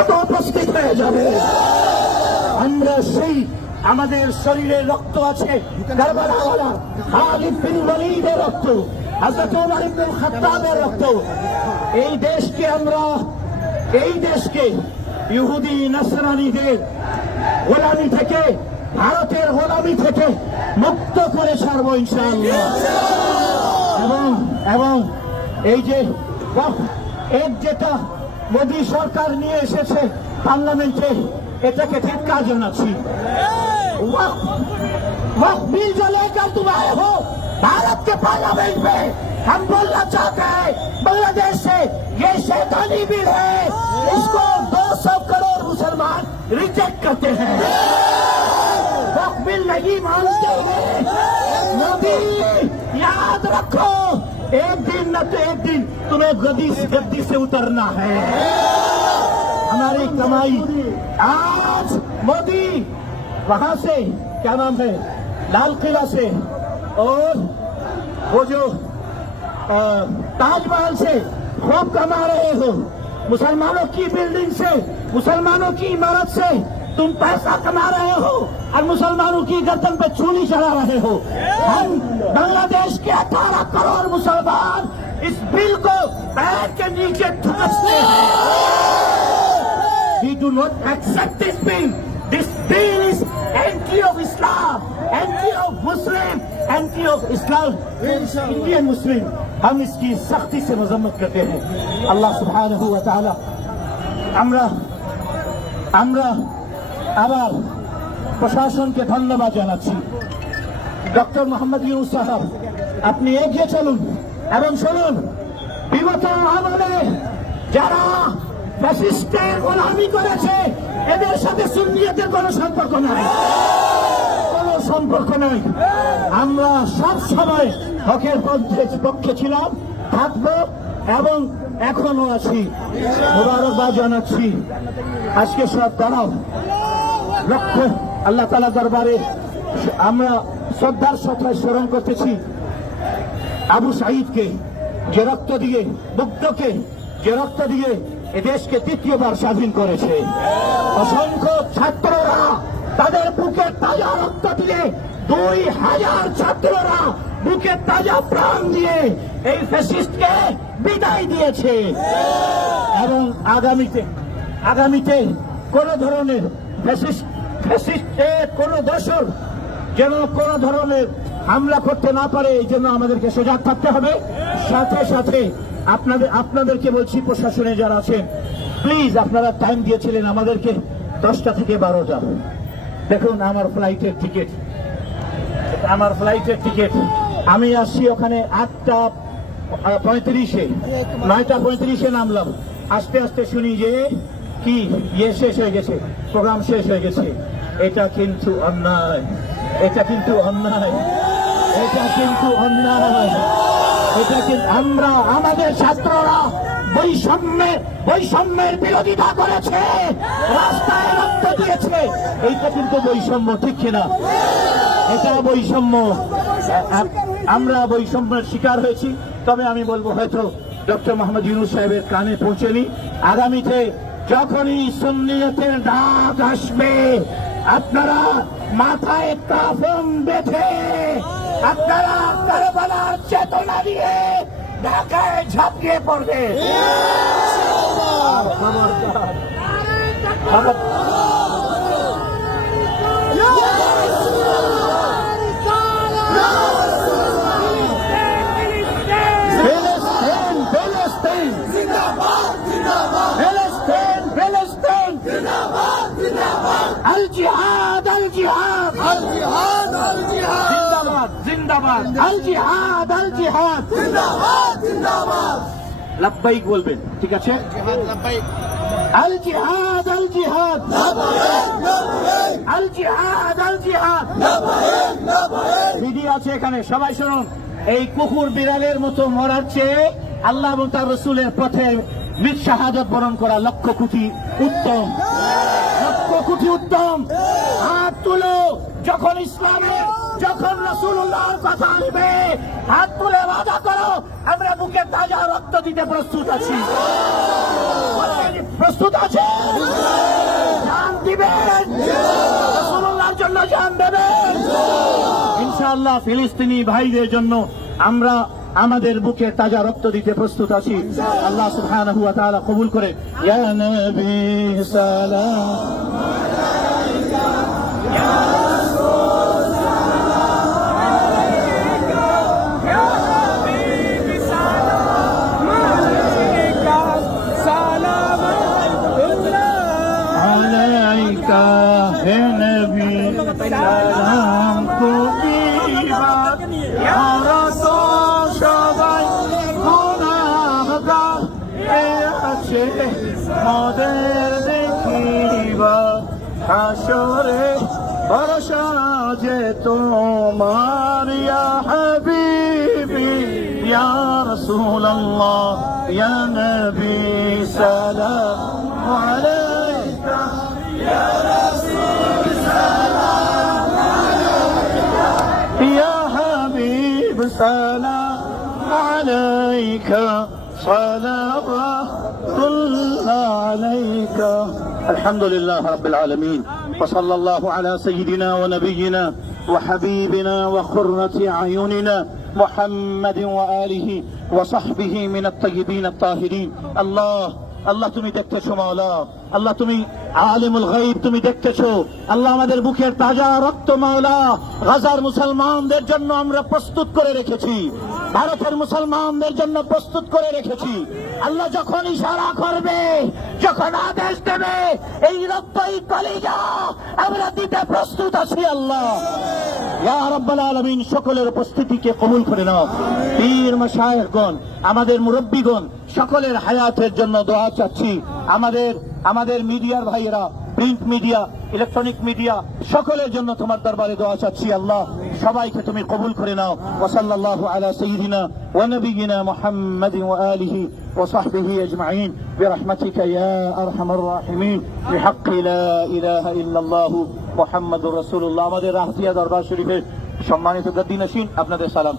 উপস্থিত হয়ে যাবে। আমরা সেই আমাদের শরীরে রক্ত আছে কারবালাওয়ালা খালিদ বিন ওয়ালিদের রক্ত, হযরত ওমর ইবনে খাত্তাবের রক্ত। এই দেশকে ইহুদি নাসরানীদের গোলামি থেকে, ভারতের গোলামি থেকে মুক্ত করে ছাড়বো ইনশাআল্লাহ। এবং এই যে যেটা মোদী সরকার নিয়ে এসেছে পার্লামেন্টে, এটাকে ধিক্কার জানাচ্ছি। वक्त बिल जो लेकर तुम आए हो भारत के पार्लियामेंट में, हम बोलना चाहते हैं बांग्लादेश से, ये शैतानी बिल है, इसको 200 करोड़ मुसलमान रिजेक्ट करते हैं। वक्त बिल नहीं मानते हैं। मोदी याद रखो, एक दिन न तो एक दिन तुम्हें गद्दी से उतरना है। हमारी कमाई आज मोदी वहां से क्या नाम है लाल किला से और वो जो ताजमहल से खूब कमा रहे हो, मुसलमानों की बिल्डिंग से, मुसलमानों की इमारत से तुम पैसा कमा रहे हो और मुसलमानों की गर्दन पे चूली चढ़ा रहे हो। हम बांग्लादेश के 18 करोड़ मुसलमान इस बिल को पैर के नीचे ठुकराते हैं। We do not accept this bill. This bill is anti of Islam, anti of Muslim, anti of Islam, Indian Muslim. हम इसकी सख्ती से मजम्मत करते हैं। अल्लाह सुब्हानहू व तआला আমরা আবার প্রশাসনকে ধন্যবাদ জানাচ্ছি। ডক্টর মোহাম্মদ ইউনূস সাহেব, আপনি এগিয়ে চলুন এবং শুনুন, বিগত আমলে যারা ফ্যাসিস্টের গোলামি করেছে এদের সাথে সুন্নিয়তের কোনো সম্পর্ক নাই, কোনো সম্পর্ক নাই। আমরা সব সময় হকের পক্ষে ছিলাম, থাকবো এবং এখনো আছি। মোবারকবাদ জানাচ্ছি। আজকে সব দাঁড়াও, লক্ষ্য আল্লাহ তাআলা দরবারে আমরা শ্রদ্ধার সাথে স্মরণ করতেছি আবু সাঈদকে, যে রক্ত দিয়ে, মুগ্ধকে যে রক্ত দিয়ে এদেশকে তৃতীয়বার স্বাধীন করেছে। অসংখ্য ছাত্ররা তাদের বুকের তাজা রক্ত দিয়ে, 2000 ছাত্ররা বুকের তাজা প্রাণ দিয়ে এই ফ্যাসিস্টকে বিদায় দিয়েছে। এবং আগামীতে কোন ধরনের ফ্যাসিস্টের কোন দোসর যেন কোন ধরনের হামলা করতে না পারে, এই জন্য আমাদেরকে সজাগ থাকতে হবে। সাথে সাথে আপনাদেরকে বলছি, প্রশাসনে যারা আছেন, প্লিজ আপনারা টাইম দিয়েছিলেন আমাদেরকে 10টা থেকে 12টা। দেখুন আমার ফ্লাইটের টিকিট আমি আসছি ওখানে 8:35-এ, 9:35-এ নামলাম। আস্তে আস্তে শুনি যে কি শেষ হয়ে গেছে, প্রোগ্রাম শেষ হয়ে গেছে। এটা কিন্তু অন্যায়, এটা কিন্তু আমরা, আমাদের ছাত্ররা বৈষম্যের বিরোধিতা করেছে, রাস্তায় রক্ত দিয়েছে। এইটা কিন্তু বৈষম্য, ঠিক কিনা? এটা বৈষম্য। আমরা বৈষম্যের শিকার হয়েছি। তবে আমি বলবো, হয়তো ডক্টর মোহাম্মদ ইউনূস সাহেবের কানে পৌঁছেনি। আগামীতে যখনই সুন্নিয়তের ডাক আসবে, আপনারা মাথায় কাফন বেঁধে, আপনারা কারবালার চেতনা নিয়ে ঢাকায় ঝাঁপিয়ে পড়বে। الجهاد الجهاد الجهاد الجهاد जिंदाबाद الجهاد الجهاد जिंदाबाद जिंदाबाद लब्बैक बोलবেন, ঠিক আছে? लब्बैक الجهاد الجهاد लब्बैक लब्बैक الجهاد الجهاد लब्बैक लब्बैक। ভিডিও আছে এখানে, সবাই শুনুন। এই কুকুর বিড়ালের মতো মরার চেয়ে আল্লাহ এবং তার রাসূলের পথে মৃত শাহাদাত বরণ করা লক্ষ কোটি উত্তম, লক্ষ কোটি উত্তম। হাত তুলো যখন যখন রাসূলুল্লাহর কথা আসবে, হাত তুলে ওয়াদা করো, আমরা বুকে তাজা রক্ত দিতে প্রস্তুত আছি। প্রস্তুত আছে? দেবেন ইনশাআল্লাহ। ফিলিস্তিনি ভাইদের জন্য আমরা আমাদের বুকে তাজা রক্ত দিতে প্রস্তুত আছি। আল্লাহ সুবহানাহু ওয়া তাআলা কবুল করে। ইয়া নবী সালাম হে নবী সালাম কুতিবাত ইয়া সবাই গুনাহগার এ আছে মোদের দেখিবা হাসরে ভরসা যে তোমার ইয়া হাবিবি ইয়া রাসূলুল্লাহ ইয়া নবী সালাম আলাইকা ইয়া রাসূল সালাম আলাইকা ইয়া হাবিব সালাম আলাইকা صلوات الله عليك. الحمد لله رب العالمين وصلى الله على سيدنا ونبينا وحبيبنا وقرة أعيننا محمد وآله وصحبه من الطيبين الطاهرين. الله আল্লাহ তুমি দেখতেছো মাওলা, আল্লাহ তুমি আলিমুল গায়ব, তুমি দেখতেছো আল্লাহ আমাদের বুকের তাজা রক্ত মাওলা গাজার মুসলমানদের জন্য আমরা প্রস্তুত করে রেখেছি, ভারতের মুসলমানদের জন্য প্রস্তুত করে রেখেছি। আল্লাহ যখন ইশারা করবে, যখন আদেশ দেবে, এই রক্ত এই কলিজা আমরা দিতে প্রস্তুত আছি। আল্লাহ ইয়া রাব্বাল আলামিন সকলের উপস্থিতিকে কবুল করে নাও। পীর মাশায়েখগণ, আমাদের মুরব্বীগণ সকলের হায়াতের জন্য দোয়া চাচ্ছি। আমাদের মিডিয়ার ভাইয়েরা, প্রিন্ট মিডিয়া, ইলেকট্রনিক মিডিয়া সকলের জন্য তোমার দরবারে দোয়া চাচ্ছি। আল্লাহ সবাইকে তুমি কবুল করে নাও। ওয়া সাল্লাল্লাহু আলা সাইয়্যিদিনা ওয়া নাবিয়িনা মুহাম্মাদিন ওয়া আলিহি ওয়া সাহবিহি আজমাইন বিরহমাতিকা ইয়া আরহামার রাহিমিন বিহাক্কি লা ইলাহা ইল্লাল্লাহ মুহাম্মাদুর রাসূলুল্লাহ। আমাদের রাহতিয়া দরবার শরীফের সম্মানিত গাদ্দিনাশীন, আপনাদের সালাম।